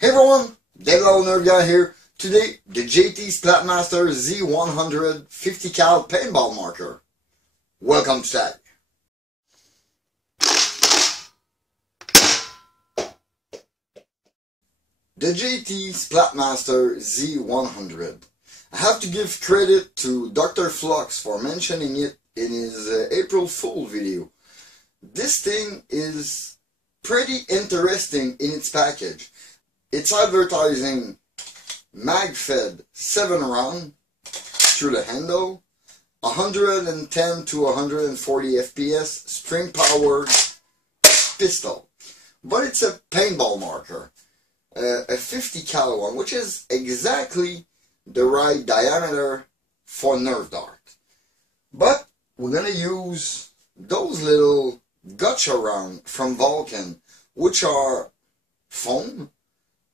Hey everyone, thatoldnerfguy here. Today, the JT Splatmaster Z100 50 cal paintball marker. Welcome to that. The JT Splatmaster Z100. I have to give credit to Dr. Flux for mentioning it in his April Fool video. This thing is pretty interesting in its package. It's advertising mag-fed 7 round through the handle, 110 to 140 FPS, string-powered pistol. But it's a paintball marker, a 50 cal one, which is exactly the right diameter for nerf dart. But we're gonna use those little gotcha round from Valken, which are foam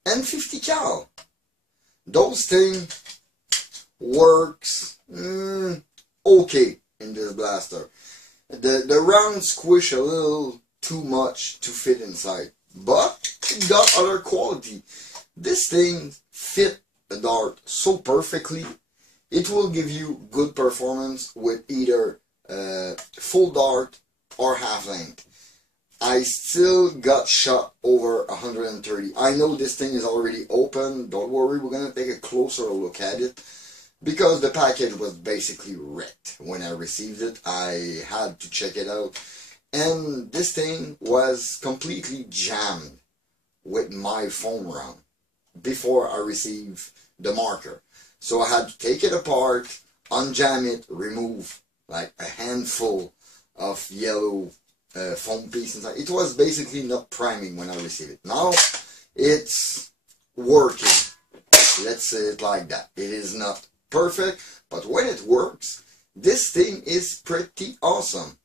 and 50 cal. Those things works okay in this blaster. The round squish a little too much to fit inside, but it got other quality. This thing fit the dart so perfectly, it will give you good performance with either full dart or half length. I still got shot over 130. I know this thing is already open. Don't worry, we're going to take a closer look at it. Because the package was basically wrecked when I received it. I had to check it out. And this thing was completely jammed with my foam round before I received the marker. So I had to take it apart, unjam it, remove like a handful of yellow foam piece inside. It was basically not priming when I received it. Now it's working. Let's say it like that. It is not perfect, but when it works, this thing is pretty awesome.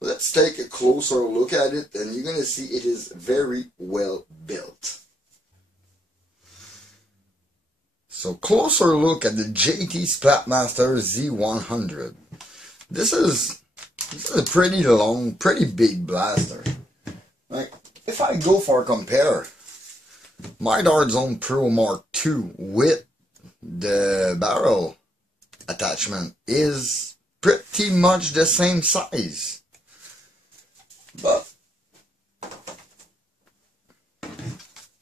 Let's take a closer look at it, and you're gonna see it is very well built. So closer look at the JT Splatmaster Z100. This is a pretty long, pretty big blaster. Like, if I go for a compare, my Dart Zone Pro Mark II with the barrel attachment is pretty much the same size. But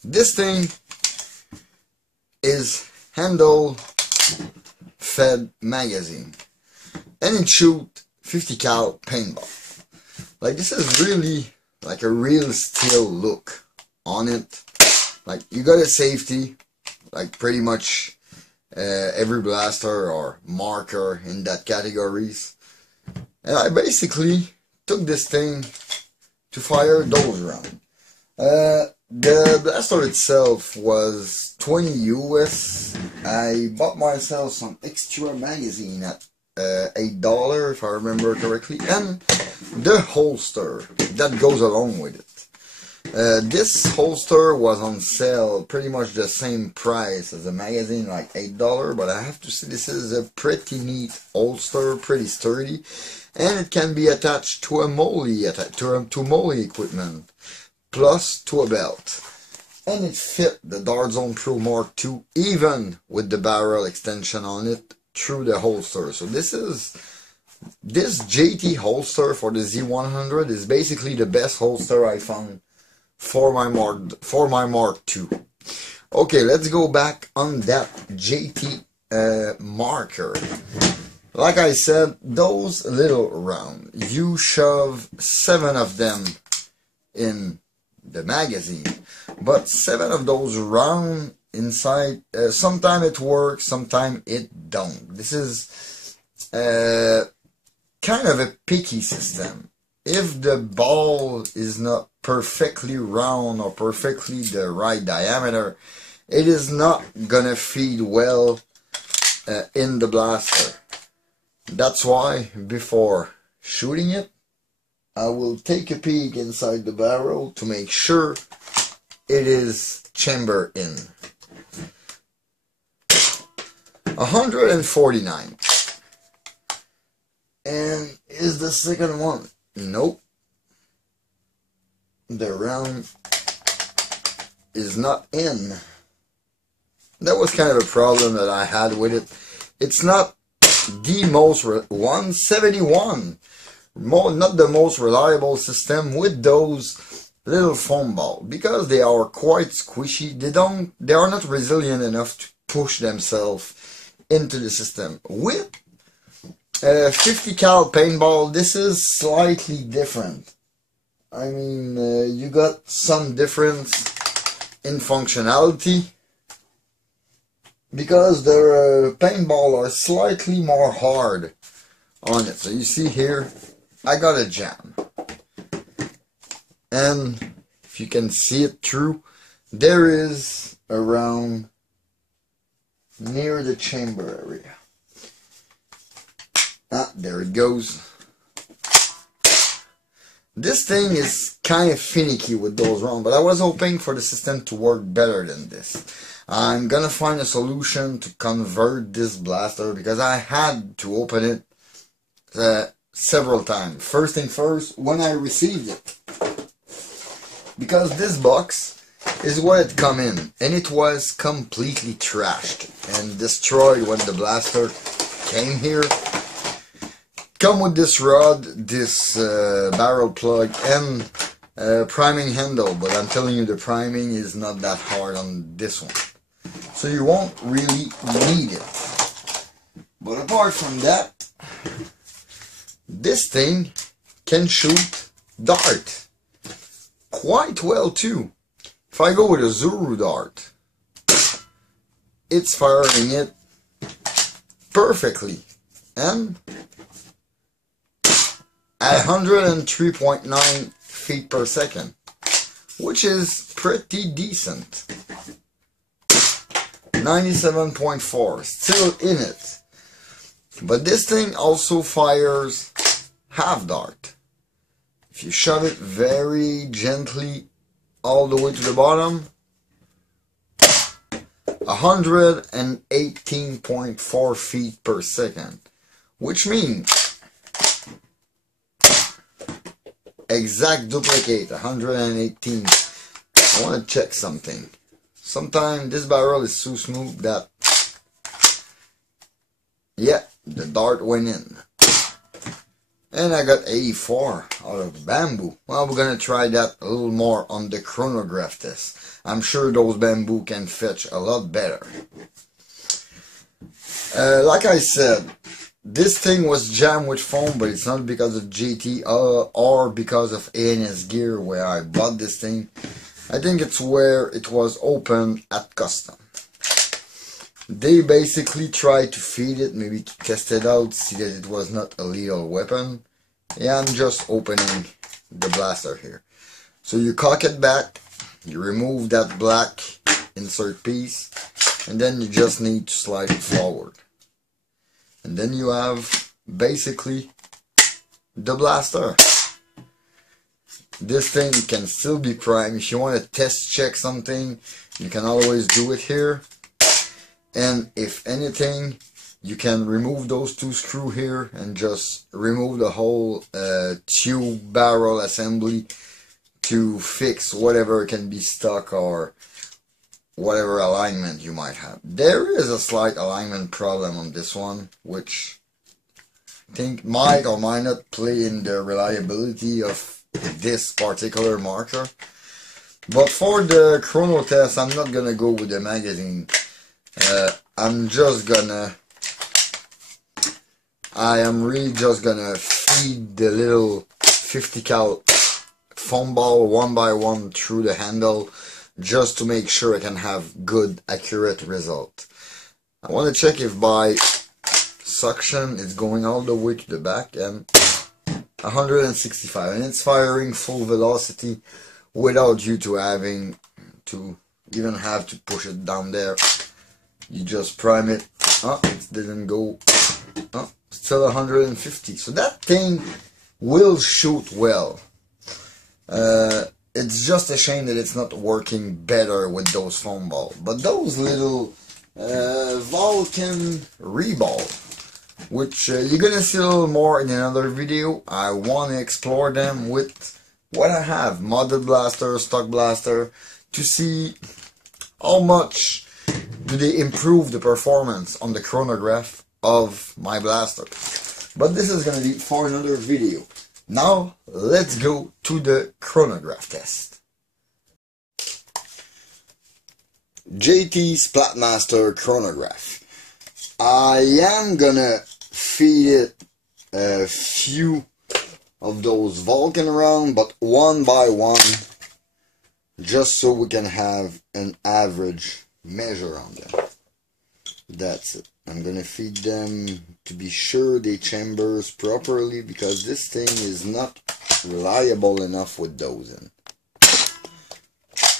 this thing is handle fed magazine, and it shoots 50 cal paintball. Like, this is really like a real steel look on it. Like, you got a safety, like pretty much every blaster or marker in that categories. And I basically took this thing to fire those rounds. The blaster itself was 20 US. I bought myself some extra magazine at $8 if I remember correctly, and the holster that goes along with it. This holster was on sale pretty much the same price as the magazine, like $8, but I have to say this is a pretty neat holster, pretty sturdy, and it can be attached to a molly, to molly equipment, plus to a belt. And it fit the Dart Zone Pro Mark II, even with the barrel extension on it, through the holster. So this JT holster for the Z100 is basically the best holster I found for my Mark II. Okay, let's go back on that JT marker. Like I said, those little rounds, you shove 7 of them in the magazine, but 7 of those rounds inside, sometimes it works, sometimes it don't. This is kind of a picky system. If the ball is not perfectly round or perfectly the right diameter, it is not gonna feed well in the blaster. That's why before shooting it, I will take a peek inside the barrel to make sure it is chamber in. 149. And is the second one? Nope. The round is not in. that was kind of a problem that I had with it. It's not the most 171, not the most reliable system with those little foam ball, because they are quite squishy. They are not resilient enough to push themselves into the system. With 50 cal paintball, this is slightly different. I mean, you got some difference in functionality, because the paintball are slightly more hard on it. So you see here, I got a jam, and if you can see it through, there is around near the chamber area. Ah, there it goes. This thing is kind of finicky with those rounds, but I was hoping for the system to work better than this. I'm gonna find a solution to convert this blaster, because I had to open it several times. First thing first, when I received it, because this box is what it come in, and it was completely trashed and destroyed when the blaster came here. Come with this rod, this barrel plug, and priming handle, but I'm telling you, the priming is not that hard on this one, so you won't really need it. But apart from that, this thing can shoot dart quite well too. If I go with a zuru dart, it's firing it perfectly, and at 103.9 feet per second, which is pretty decent. 97.4, still in it. But this thing also fires half dart. If you shove it very gently all the way to the bottom, 118.4 feet per second, which means exact duplicate, 118. I want to check something. Sometimes this barrel is so smooth that, yeah, the dart went in. And I got 84 out of bamboo. Well, we're going to try that a little more on the chronograph test. I'm sure those bamboo can fetch a lot better. Like I said, this thing was jammed with foam, but it's not because of GT or because of ANS Gear where I bought this thing. I think it's where it was open at custom. They basically tried to feed it, maybe to test it out, see that it was not a lethal weapon. Yeah, I'm just opening the blaster here. So you cock it back, you remove that black insert piece, and then you just need to slide it forward. And then you have basically the blaster. This thing can still be primed. If you want to test check something, you can always do it here. And if anything, you can remove those two screws here and just remove the whole tube barrel assembly to fix whatever can be stuck or whatever alignment you might have. There is a slight alignment problem on this one, which I think might or might not play in the reliability of this particular marker. But for the chrono test, I'm not gonna go with the magazine. I am really just gonna feed the little 50 cal foam ball one by one through the handle, just to make sure I can have good, accurate result. I want to check if by suction it's going all the way to the back, and 165, and it's firing full velocity without you to having to even have to push it down there. You just prime it. Oh, it didn't go. Oh, still 150. So that thing will shoot well. It's just a shame that it's not working better with those foam balls. But those little Valken Reball, which you're gonna see a little more in another video. I want to explore them with what I have, modded blaster, stock blaster, to see how much do they improve the performance on the chronograph of my blaster. But this is going to be for another video. Now let's go to the chronograph test. JT Splatmaster chronograph. I am gonna feed it a few of those Valken around, but one by one, just so we can have an average measure on them. That's it. I'm gonna feed them to be sure they chambers properly, because this thing is not reliable enough with those in.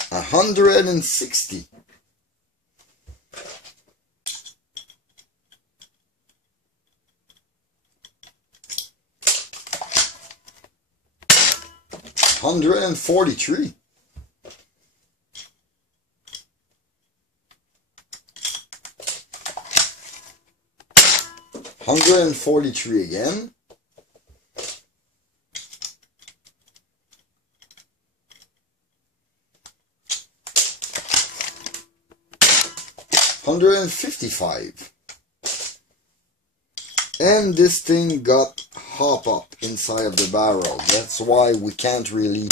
160. 143. 143 again. 155. And this thing got hop up inside of the barrel. That's why we can't really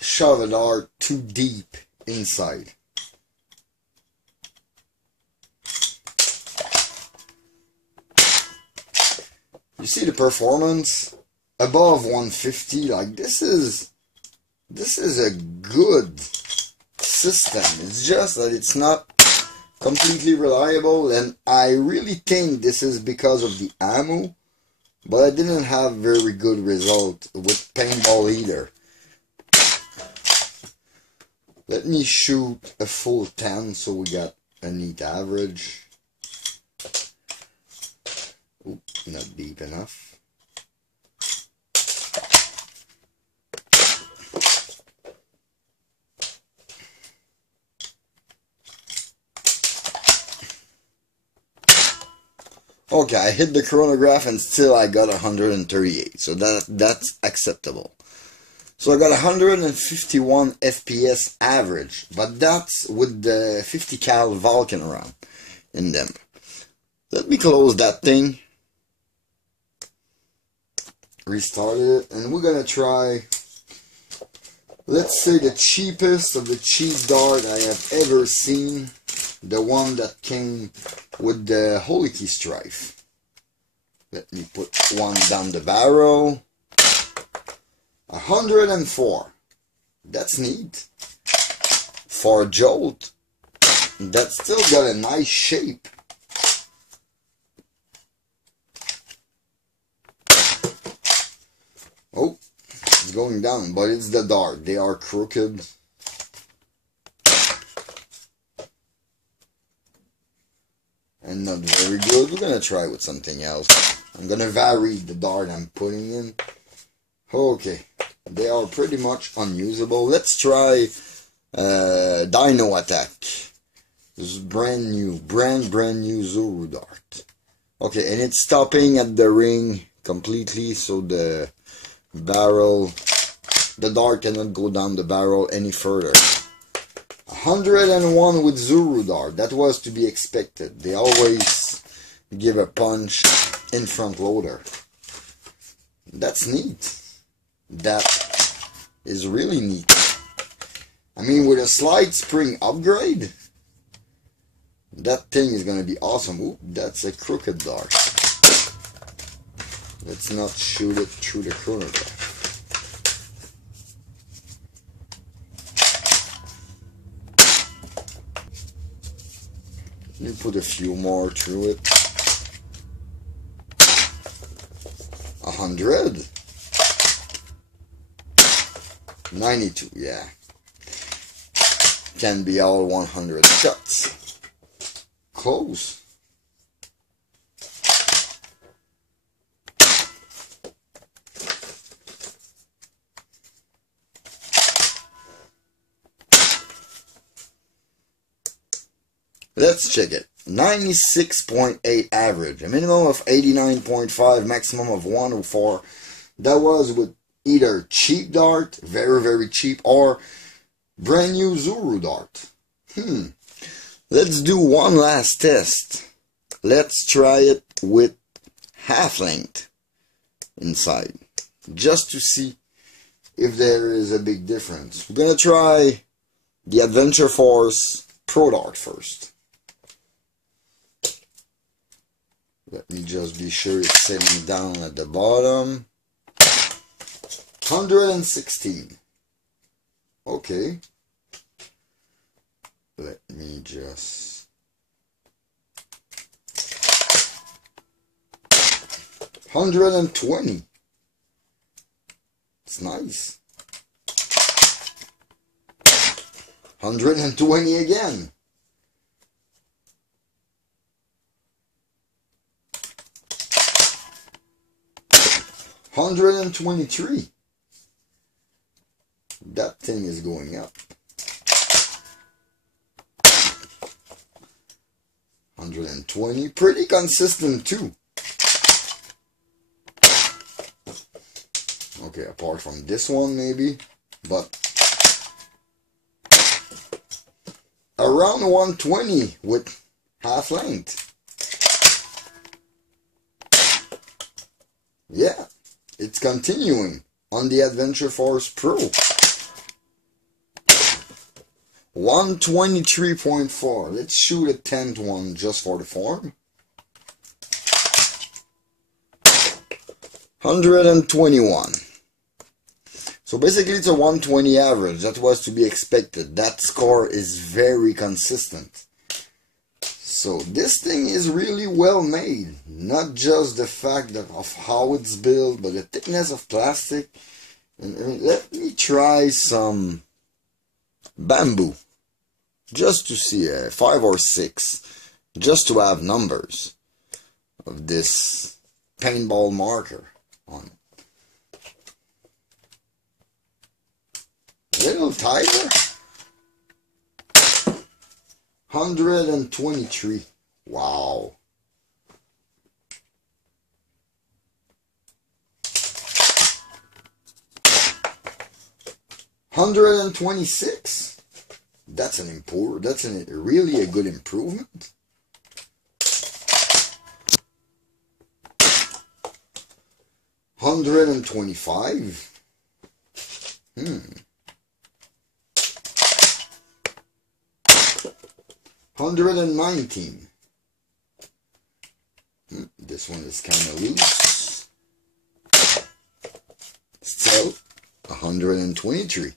shove a dart too deep inside. You see the performance above 150. Like this is a good system. It's just that it's not completely reliable, and I really think this is because of the ammo, but I didn't have very good result with paintball either. Let me shoot a full 10 so we got a neat average. Oop, not deep enough. Okay, I hit the chronograph and still I got 138, so that's acceptable. So I got 151 FPS average, but that's with the 50 cal Valken round in them. Let me close that thing, restart it, and we're gonna try, let's say, the cheapest of the cheap dart I have ever seen. The one that came with the Holy Key Strife. Let me put one down the barrel. 104. That's neat. For a jolt, that's still got a nice shape. Oh, it's going down, but it's the dart. They are crooked. And not very good. We're gonna try with something else. I'm gonna vary the dart I'm putting in. Okay, they are pretty much unusable. Let's try Dino Attack. This is brand new Zuru dart. Okay, and it's stopping at the ring completely, so the dart cannot go down the barrel any further. 101 with Zuru dart. That was to be expected. They always give a punch in front loader. That's neat. That is really neat. I mean, with a slide spring upgrade, that thing is going to be awesome. Ooh, that's a crooked dart. Let's not shoot it through the chronograph. Let me put a few more through it. 100. 92, yeah. Can be all 100 shots. Close. Let's check it. 96.8 average. A minimum of 89.5, maximum of 104. That was with either cheap dart, very, very cheap, or brand new Zuru dart. Let's do one last test. Let's try it with half length inside, just to see if there is a big difference. We're gonna try the Adventure Force Pro Dart first. Let me just be sure it's setting down at the bottom. 116. Okay. Let me just... 120. It's nice. 120 again. 123. That thing is going up. 120. Pretty consistent too. Okay, apart from this one maybe, but around 120 with half length. Yeah, it's continuing on the Adventure Force Pro. 123.4. Let's shoot a 10th one just for the form. 121. So basically it's a 120 average. That was to be expected. That score is very consistent. So this thing is really well made. Not just the fact of how it's built, but the thickness of plastic. And let me try some bamboo. Just to see 5 or 6. Just to have numbers of this paintball marker on it. A little tighter. 123. Wow. 126. That's really a good improvement. 125. 119. This one is kind of loose. Still 123.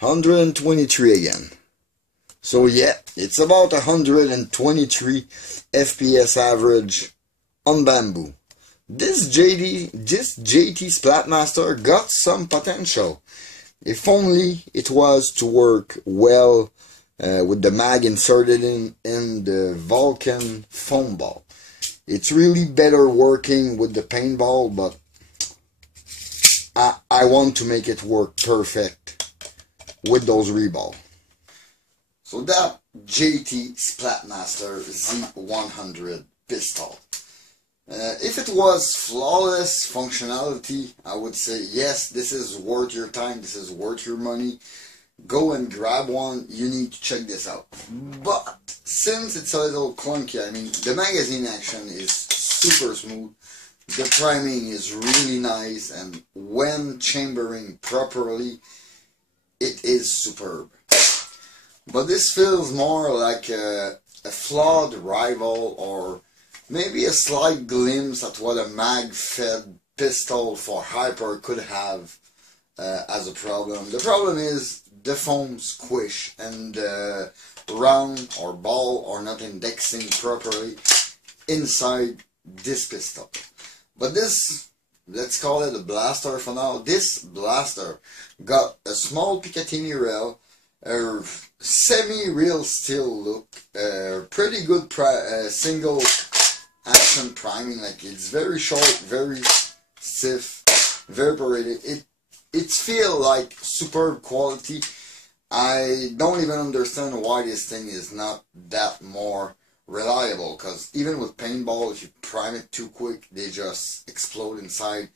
123 again. So yeah, it's about 123 FPS average on bamboo. This JT Splatmaster got some potential. If only it was to work well with the mag inserted in the Valken foam ball. It's really better working with the paintball, but I want to make it work perfect with those reball. So that JT Splatmaster Z100 pistol. If it was flawless functionality, I would say yes, this is worth your time, this is worth your money. Go and grab one, you need to check this out. But since it's a little clunky, I mean, the magazine action is super smooth. The priming is really nice, and when chambering properly, it is superb. But this feels more like a flawed rival, or maybe a slight glimpse at what a mag-fed pistol for hyper could have as a problem. The problem is the foam squish and the round or ball are not indexing properly inside this pistol. But this, let's call it a blaster for now. This blaster got a small Picatinny rail, a semi-real steel look, pretty good single action priming. Like, it's very short, very stiff, very paraded. It feels like superb quality. I don't even understand why this thing is not that more reliable, because even with paintball, if you prime it too quick, they just explode inside.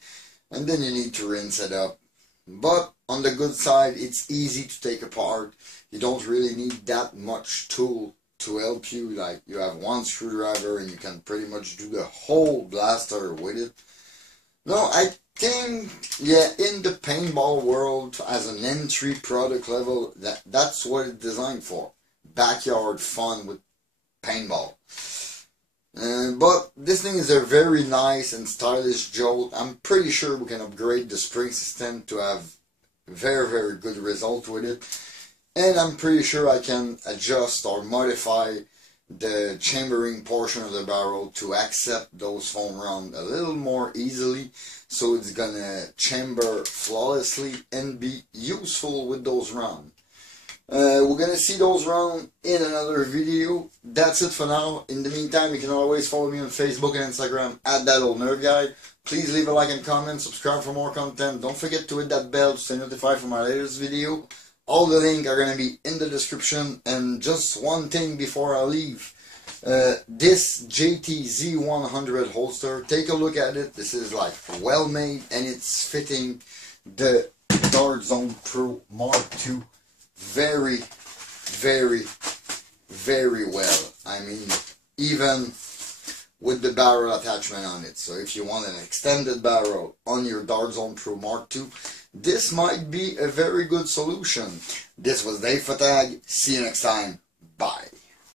and then you need to rinse it up. But on the good side, it's easy to take apart. You don't really need that much tool to help you. Like, you have one screwdriver and you can pretty much do the whole blaster with it. No, I think, yeah, in the paintball world, as an entry product level, that's what it's designed for. Backyard fun with paintball. But this thing is a very nice and stylish jolt. I'm pretty sure we can upgrade the spring system to have very, very good result with it. And I'm pretty sure I can adjust or modify the chambering portion of the barrel to accept those foam rounds a little more easily, so it's gonna chamber flawlessly and be useful with those rounds. We're gonna see those rounds in another video. That's it for now. In the meantime, you can always follow me on Facebook and Instagram at thatoldnerfguy. Please leave a like and comment, subscribe for more content. Don't forget to hit that bell to stay notified for my latest video. All the links are gonna be in the description. And just one thing before I leave. This JT Z100 holster, take a look at it. This is like well made, and it's fitting the Dart Zone Pro Mark II very, very, very well. I mean, even with the barrel attachment on it. So if you want an extended barrel on your Dart Zone Pro Mark II, this might be a very good solution. This was Dave for Tag. See you next time. Bye.